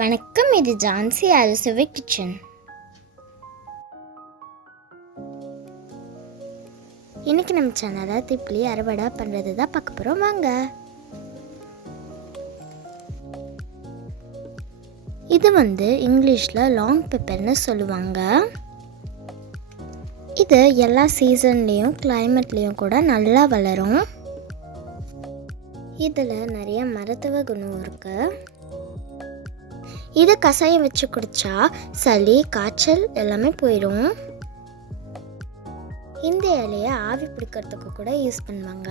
வணக்கம், இது Jhansi Arusuvai kitchen. இன்னைக்கு நம்ம சேனலில் திப்பிலி அறுவடை பண்ணுறது தான் பார்க்க போகிறோம். வாங்க. இது இங்கிலீஷில் லாங் பெப்பர்னு சொல்லுவாங்க. இது எல்லா சீசன்லேயும் கிளைமேட்லேயும் கூட நல்லா வளரும். இதில் நிறைய மருத்துவ குணம் இருக்குது. இது கஷாயம் வச்சு குடித்தா சளி, காய்ச்சல் எல்லாமே போயிடும். இந்த இலையை ஆவி பிடிக்கிறதுக்கு கூட யூஸ் பண்ணுவாங்க.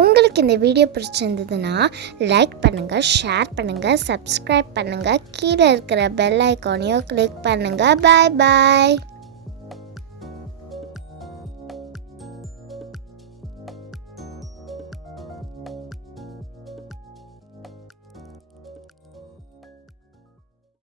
உங்களுக்கு இந்த வீடியோ பிடிச்சிருந்ததுன்னா லைக் பண்ணுங்கள், ஷேர் பண்ணுங்கள், சப்ஸ்கிரைப் பண்ணுங்கள், கீழே இருக்கிற பெல் ஐக்கானையும் கிளிக் பண்ணுங்கள். பாய் பாய்.